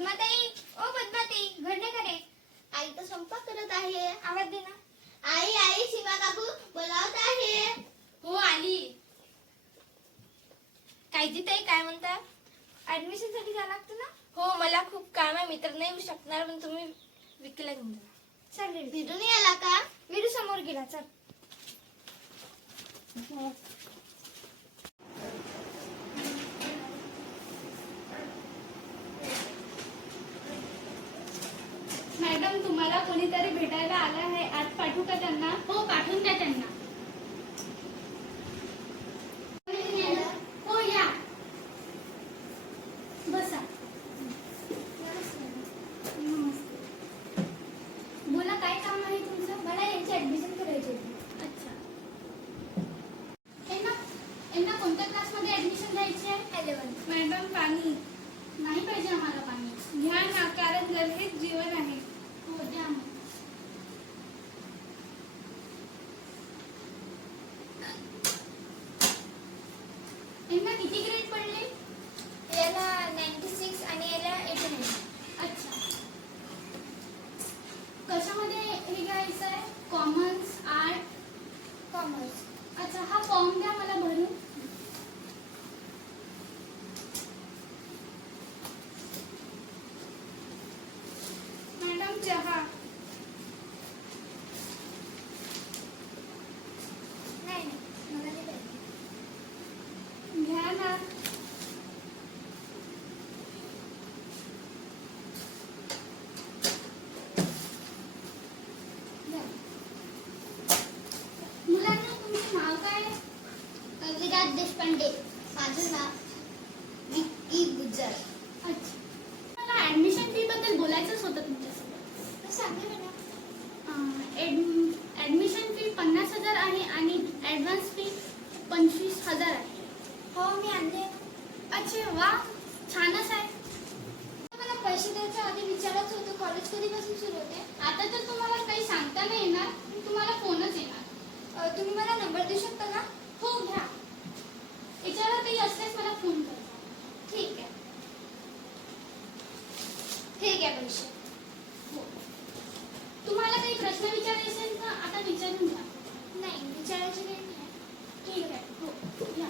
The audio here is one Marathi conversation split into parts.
पद्माताई ओ पद्माताई घडणे करे आई तर स्वयंपाक करत आहे. आवाज दे ना. आई आई सीमा काकू बोलावत आहे. हो आली. कायजी ताई काय म्हणता? ऍडमिशनसाठी जावं लागतं ना? हो मला खूप काम आहे. मित्र नाही येऊ शकणार पण तुम्ही विकीला घेऊन जा. चालेल. फिरून आला का? विरू समोर गेला चल. मला कोणीतरी भेटायला आला आहे. आज पाठवू का त्यांना? हो पाठवून द्या त्यांना हो या बसा नमस्ते बोला काय काम आहे तुमचं मला यांची ऍडमिशन करायची होती अच्छा यांना यांना कोणत्या क्लासमध्ये ऍडमिशन द्यायची आहे एलेवन मॅडम पाणी नाही पाहिजे आम्हाला पाणी घ्या ना कारण जल हेच जीवन आहे हो द्या मग यांना किती ग्रेड पडले याला नाईन्टी सिक्स आणि याला एटी नाईन अच्छा कशामध्ये हे घ्यायचं आहे कॉमर्स आर्ट कॉमर्स अच्छा हा फॉर्म द्या मला भरून मॅडम चहा नाही नाही मला नाही पाहिजे घ्या ना द्या. मुलांना तुमचं नाव काय आहे? विराज देशपांडे माझं नाव विक्की गुजर अच्छा मला ऍडमिशन फी बद्दल बोलायचंच होतं तुमच्यासोबत सांगा ना ऍडमिशन फी पन्नास हजार आहे आणि ऍडव्हान्स फी पंचवीस हजार आहे हो मी आणले अच्छा वा छानच आहे मला पैसे द्यायच्या आधी विचारायचं होतं कॉलेज कधीपासून सुरू होते आता तर तुम्हाला काही सांगता नाही येणार पण तुम्हाला फोनच येणार अ, तुम्ही मला नंबर देऊ शकता का हो घ्या याच्यावर काही असल्यास मला फोन करा ठीक आहे ठीक आहे पैसे हो तुम्हाला काही प्रश्न विचारायचे असेल तर आता विचारून घ्या नाही विचारायचे काही नाही ठीक आहे हो घ्या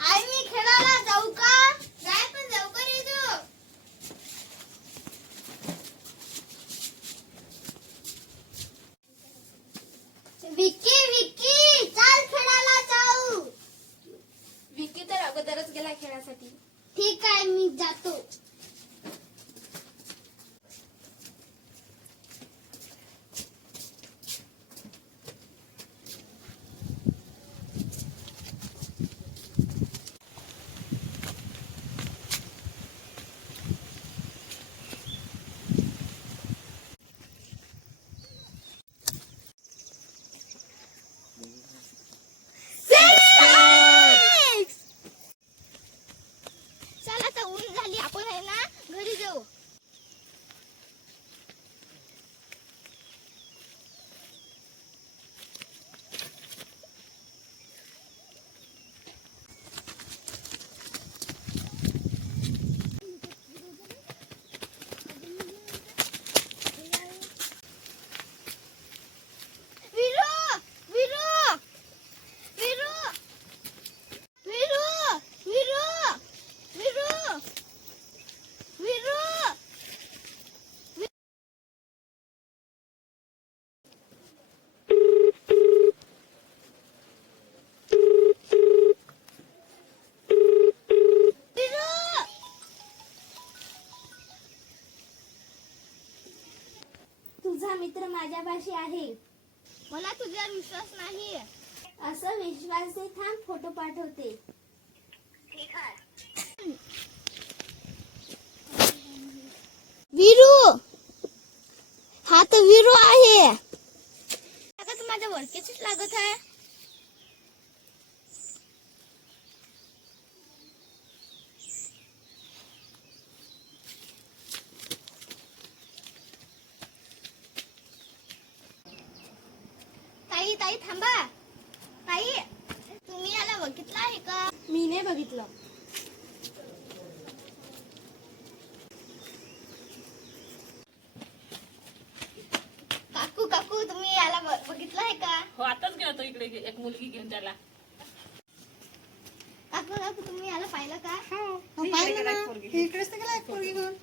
आई मी खेळायला जाऊ का काय पण लवकर येतो विक्की विक्की चाल खेळायला जाऊ विकी तर अगोदरच गेला खेळासाठी. ठीक आहे मी जातो. मित्र माझ्यापाशी आहे. मला तुझ्यावर विश्वास नाही असं विश्वास दे थांब फोटो पाठवते. विरू! हा तर विरू आहे. माझ्या वळखेचीच लागत आहे. ताई थांबा. ताई तुम्ही याला बघितलं आहे का? मी नाही बघितलं. काकू काकू तुम्ही याला ब- बघितलं आहे का? हो आताच गेलो इकडे एक मुलगी घेऊन त्याला. काकू काकू तुम्ही याला पाहिलं का? एक पोरगी. घेऊन. इकडेच तर गेला एक पोरगी घेऊन.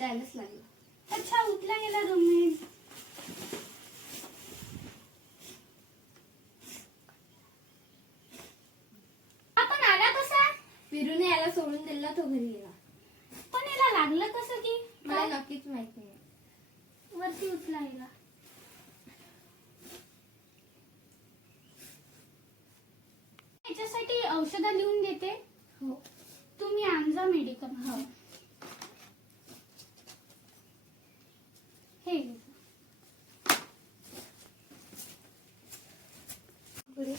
यायलाच लागलं. अच्छा उठला गेला दोन मिनिट आपण आला कसा? विरूने याला सोडून दिला तो घरी गेला. पण याला लागलं कसं की? मला नक्कीच माहीत नाही. वरती उचला गेला. याच्यासाठी औषधं लिहून देते. हो. तुम्ही आणजा मेडिकल हो. हे घे. पुढे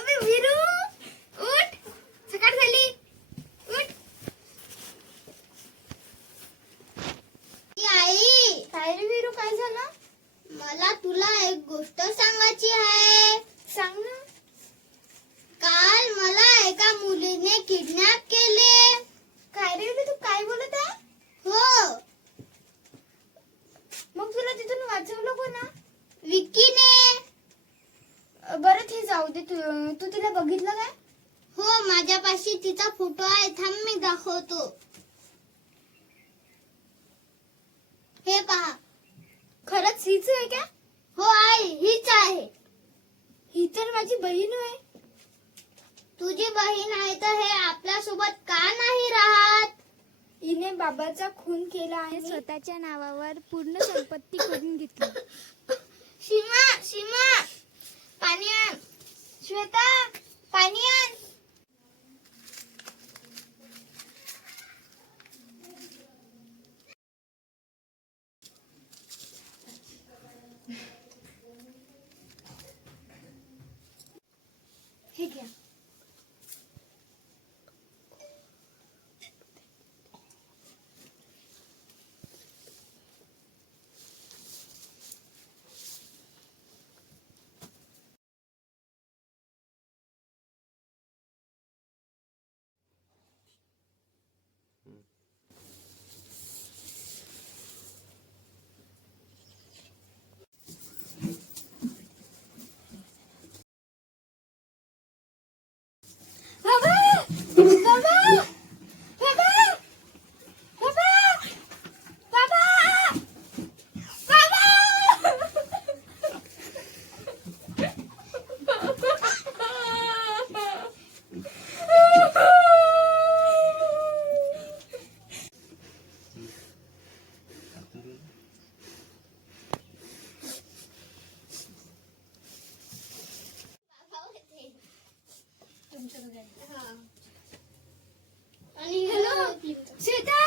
अबे वीरू उठ सकाळ झाली उठ ई आई काय रे वीरू काय झालं मला तुला एक गोष्ट सांगायची आहे सांग ना काल मला एका मुलीने किडनॅप केले काय रे वीरू, तू काय बोलत आहे हो मग तुला तिथून वाचवलं कोणा विकीने बरं ते जाऊ दे तू. तू तिला बघितलं काय हो माझ्यापाशी तिचा फोटो आहे. थांब मी दाखवतो. हे पहा. खरंच हीच आहे का? हो आई हीच आहे. ही तर माझी बहीण आहे तुझी बहीण आहे तर हे आपल्यासोबत का नाही राहत? हिने बाबाचा खून केला आहे. स्वतःच्या नावावर पूर्ण संपत्ती करून घेतली. सीमा सीमा. पाणी आण. श्वेता पाणी आण হ্যাঁ। হ্যালো? সেটা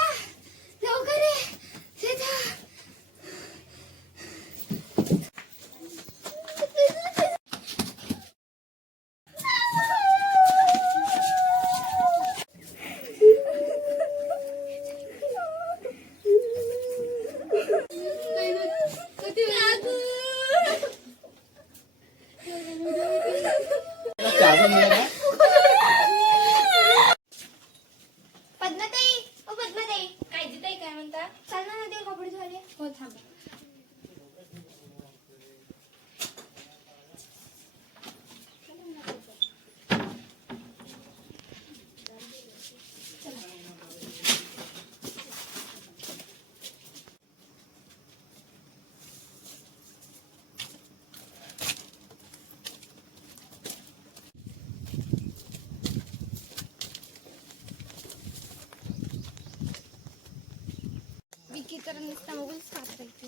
पद्मताई ओ पद्मताई. काय ताई काय म्हणता? चालणार नदीवर कपडे झाले हो थांबा. की तर नुसता मोबाईल पाहत राहते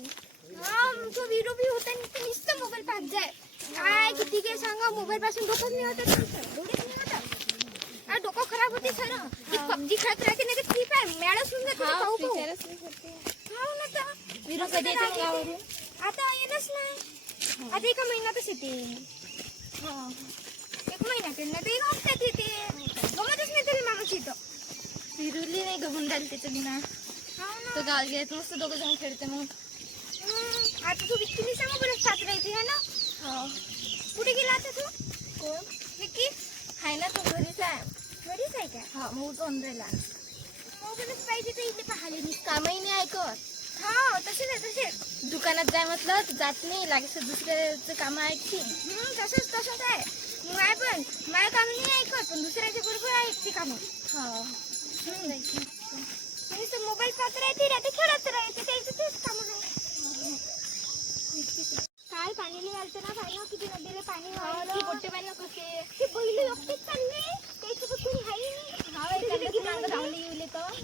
हा तो विरो बी होता नुसतं नुसतं मोबाईल पाहत जाय काय किती काय सांगा मोबाईल पासून डोकंच नाही होतं तुमचं डोळेच नाही होतं आ, डोकं खराब होते सर ती पबजी खेळत राहते नाही तर फ्री फायर मॅडच होऊन जाते ते पाहू पाहू. हो ना तर. विरो असं कधी तर येते आहे. गावावरून? आता येणच नाही आता एका महिन्यातच येते हा. एक महिन्यात येईल ना ते एक हप्त्यात येते गमतच नाही तरी मामाची इथं फिरवली नाही गमून राहिली त्याच्या बिना हो ना. तो गावात गेला मस्त दोघं जण खेळते मग हम्म, आता तू विक्कीने सांगा बरं साथ राहते है ना हो कुठे गेला आता तू कोण विक्की आहे ना तो घरीच आहे घरीच आहे का हा मग उठून राहिला मोबाईलच पाहिजे तर इथे पाहिले मी कामही नाही ऐकत हा तसेच आहे तसेच दुकानात जाय म्हटलं तर जात नाही लागेल दुसऱ्याचं काम ऐकते हम्म, तसंच तसंच आहे माय पण माय काम नाही ऐकत पण दुसऱ्याच्या बरोबर ऐकते कामं हो नुसतं मोबाईल पाहत राहते राहते खेळत राहते त्याचं तेच काम आहे. काय पाणी घालते ना पाणी किती नदीला पाणी वाहलं. मोठे पाहिजे कसे? ते बैल एकटेच चालले. त्याचं पण कोणी हाय नाही. हा धावले येऊले तर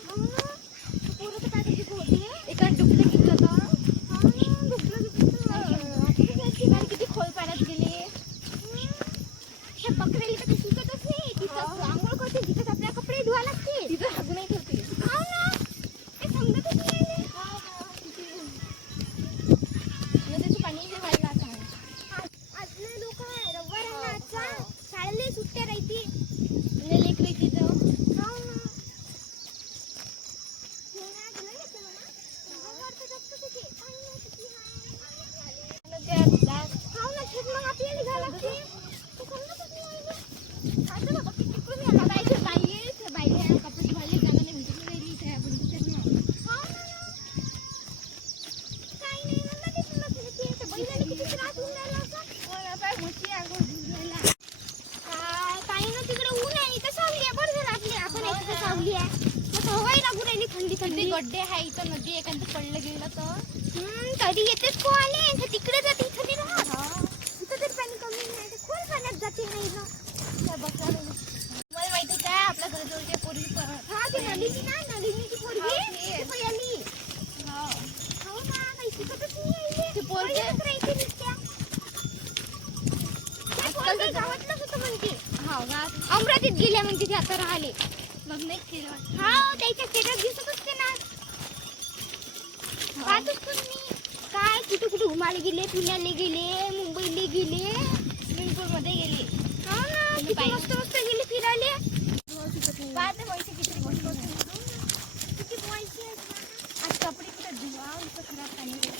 इथं खराब पाणी होतं.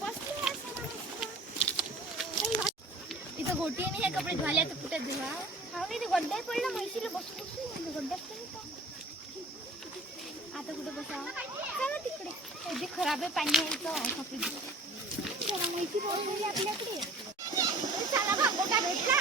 बसले आहे सगळं मस्त. इथं गोटी नाही हे कपडे ते खराब आहे पडली आपल्याकडे भेटला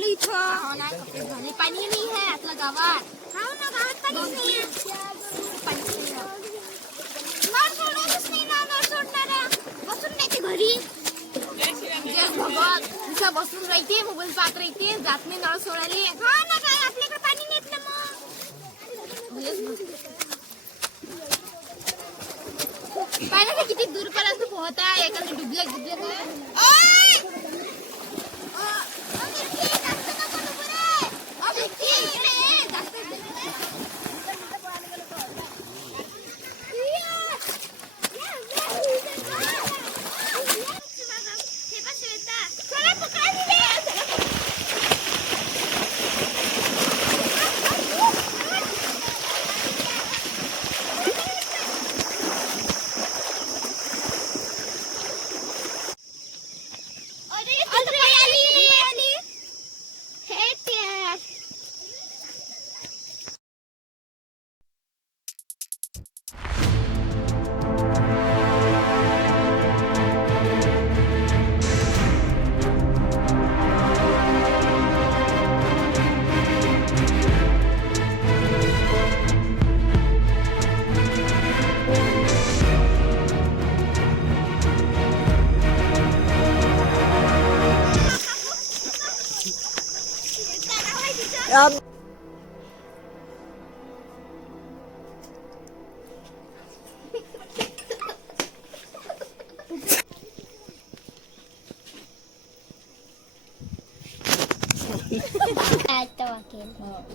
गुरायलो इथं. हो कपडे पाणी नाही आहे आपल्या गावात. हाव ना गावात पाणीच नाही आहे. पाणी नाही आहे. नळ सोडतच नाही ना नळ सोडणाऱ्या. बसून नाही ते घरी भगत तिथं बसून राहते मोबाईल पाहत राहते जात नाही नळ सोडायला. हा ना काय आपल्याकडे पाणी नेत ना मग. पाहिलं का किती दूरपर्यंत पोहत आहे एखादं डुबले डुबले Surpresa!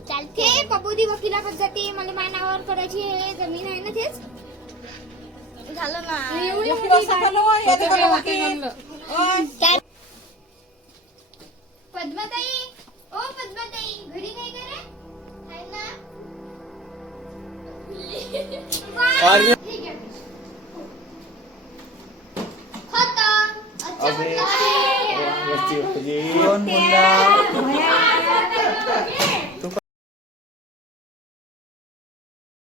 चालते ते पबोदी वकिलाकडे जाते मला माझ्या नावावर करायची हे जमीन आहे ना तेच? झालं ना. काय? पद्माताई? ओ पद्माताई घरी नाही का रे आहे. ना होती. दोन मुलं